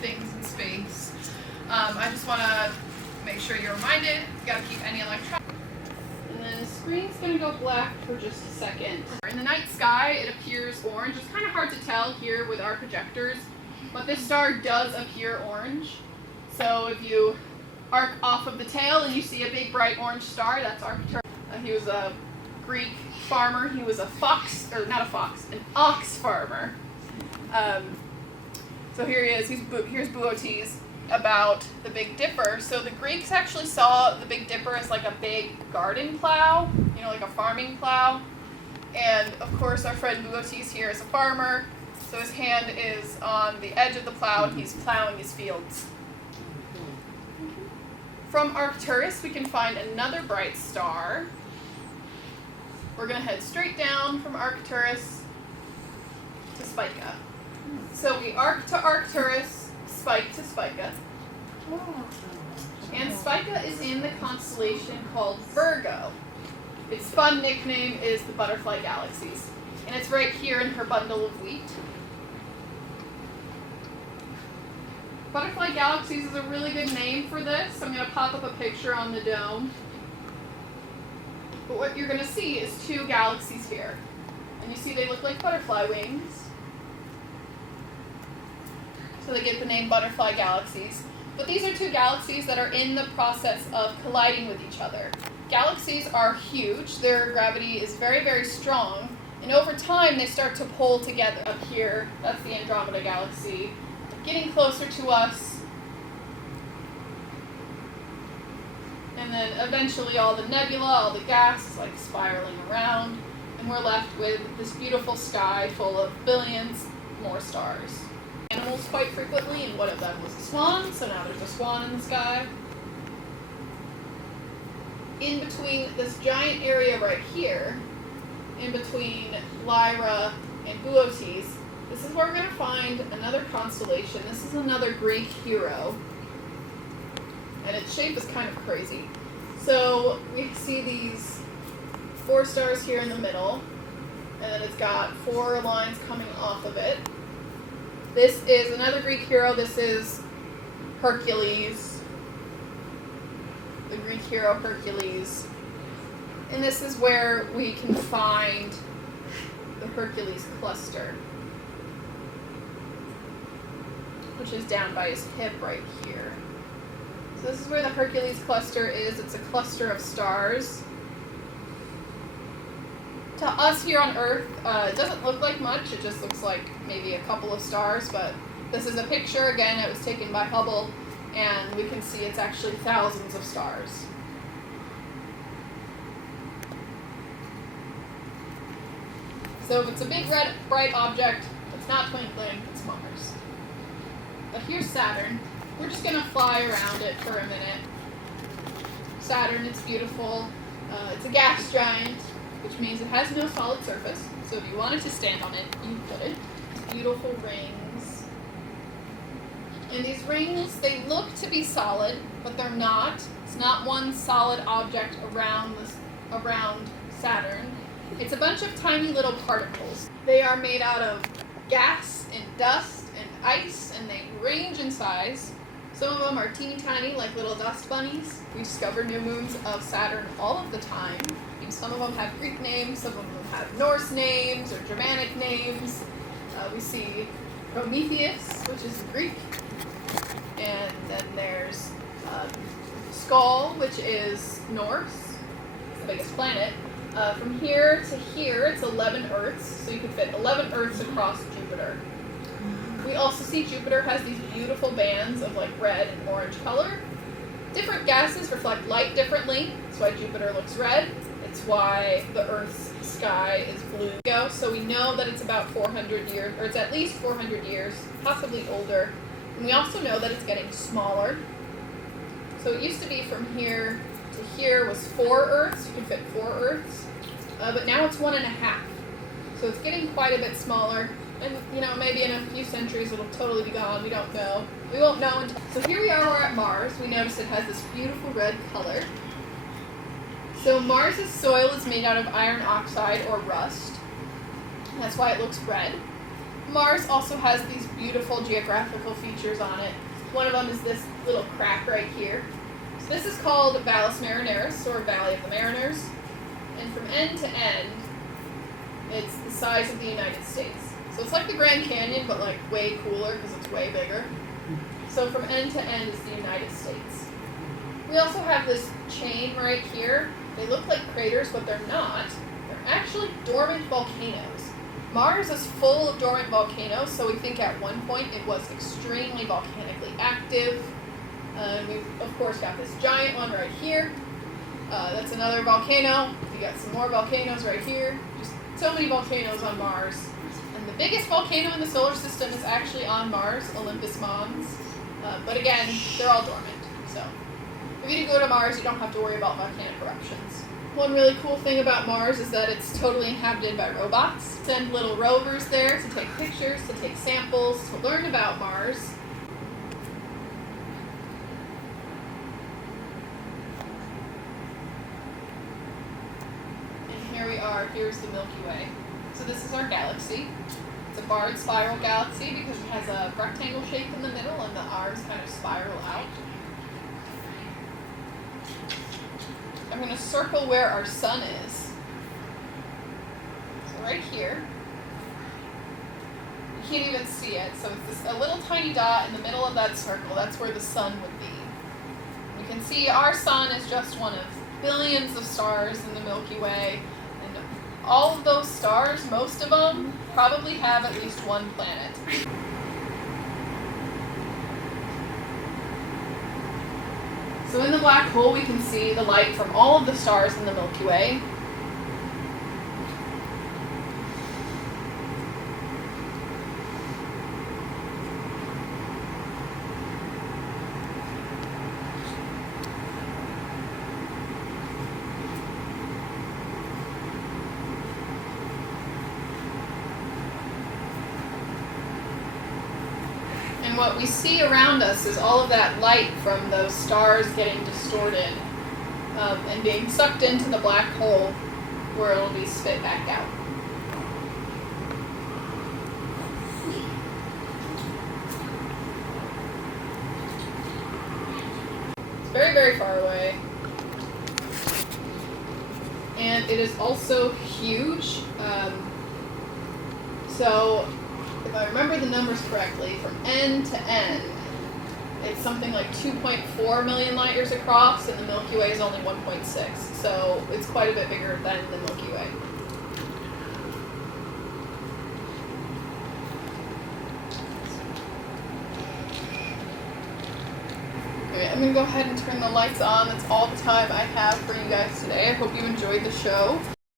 things in space. I just want to make sure you're reminded, you got to keep any electronics. And then the screen's going to go black for just a second. In the night sky, it appears orange. It's kind of hard to tell here with our projectors, but this star does appear orange. So if you arc off of the tail and you see a big bright orange star, that's Arcturus. He was a Greek farmer. He was a fox, or not a fox, an ox farmer. So here he is. Here's Boötes about the Big Dipper. So the Greeks actually saw the Big Dipper as like a big garden plow, you know, like a farming plow. And of course our friend Boötes here is a farmer, so his hand is on the edge of the plow and he's plowing his fields. From Arcturus we can find another bright star. We're going to head straight down from Arcturus to Spica. So we arc to Arcturus, spike to Spica. And Spica is in the constellation called Virgo. Its fun nickname is the Butterfly Galaxies. And it's right here in her bundle of wheat. Butterfly Galaxies is a really good name for this. I'm going to pop up a picture on the dome. But what you're going to see is two galaxies here. And you see they look like butterfly wings. So they get the name Butterfly Galaxies. But these are two galaxies that are in the process of colliding with each other. Galaxies are huge. Their gravity is very, very strong. And over time, they start to pull together. Up here, that's the Andromeda Galaxy. Getting closer to us. And then eventually all the nebula, all the gas is like spiraling around. And we're left with this beautiful sky full of billions more stars. Animals quite frequently, and one of them was a swan, so now there's a swan in the sky. In between this giant area right here, in between Lyra and Boötes, this is where we're going to find another constellation. This is another Greek hero, and its shape is kind of crazy. So we see these 4 stars here in the middle, and then it's got 4 lines coming off of it. This is another Greek hero. This is Hercules, the Greek hero Hercules. And this is where we can find the Hercules cluster, which is down by his hip right here. So this is where the Hercules cluster is. It's a cluster of stars. To us here on Earth, it doesn't look like much. It just looks like maybe a couple of stars, but this is a picture. Again, it was taken by Hubble, and we can see it's actually thousands of stars. So if it's a big red bright object, it's not twinkling, it's Mars. But here's Saturn. We're just going to fly around it for a minute. Saturn, it's beautiful. It's a gas giant, which means it has no solid surface. So if you wanted to stand on it, you could. Beautiful rings. And these rings, they look to be solid, but they're not. It's not one solid object around Saturn. It's a bunch of tiny little particles. They are made out of gas and dust and ice, and they range in size. Some of them are teeny tiny, like little dust bunnies. We discover new moons of Saturn all of the time. Some of them have Greek names, some of them have Norse names or Germanic names. We see Prometheus, which is Greek. And then there's Skull, which is Norse. It's the biggest planet. From here to here, it's 11 Earths, so you can fit 11 Earths across Jupiter. We also see Jupiter has these beautiful bands of like red and orange color. Different gases reflect light differently. That's why Jupiter looks red. It's why the Earth's sky is blue. So we know that it's about 400 years, or it's at least 400 years, possibly older. And we also know that it's getting smaller. So it used to be from here to here was 4 Earths. You can fit 4 Earths. But now it's 1.5. So it's getting quite a bit smaller. And, you know, maybe in a few centuries it'll totally be gone. We don't know. We won't know until... So here we are, we're at Mars. We notice it has this beautiful red color. So Mars's soil is made out of iron oxide or rust. That's why it looks red. Mars also has these beautiful geographical features on it. One of them is this little crack right here. So this is called Valles Marineris, or Valley of the Mariners. And from end to end, it's the size of the United States. So it's like the Grand Canyon, but like way cooler because it's way bigger. So from end to end is the United States. We also have this chain right here. They look like craters, but they're not. They're actually dormant volcanoes. Mars is full of dormant volcanoes, so we think at one point it was extremely volcanically active. We've, of course, got this giant one right here. That's another volcano. We got some more volcanoes right here. Just so many volcanoes on Mars. And the biggest volcano in the solar system is actually on Mars, Olympus Mons. But again, they're all dormant. So if you go to Mars, you don't have to worry about volcanic eruptions. One really cool thing about Mars is that it's totally inhabited by robots. Send little rovers there to take pictures, to take samples, to learn about Mars. And here we are, here's the Milky Way. So this is our galaxy. It's a barred spiral galaxy because it has a rectangle shape in the middle and the arms kind of spiral out. I'm going to circle where our sun is. So right here. You can't even see it, so it's a little tiny dot in the middle of that circle. That's where the sun would be. You can see our sun is just one of billions of stars in the Milky Way. And all of those stars, most of them, probably have at least one planet. So in the black hole, we can see the light from all of the stars in the Milky Way. And what we see around us is all of that light from those stars getting distorted and being sucked into the black hole where it'll be spit back out. It's very, very far away. And it is also huge. So if I remember the numbers correctly, from end to end, it's something like 2.4 million light years across, and the Milky Way is only 1.6. So it's quite a bit bigger than the Milky Way. Okay, I'm going to go ahead and turn the lights on. That's all the time I have for you guys today. I hope you enjoyed the show.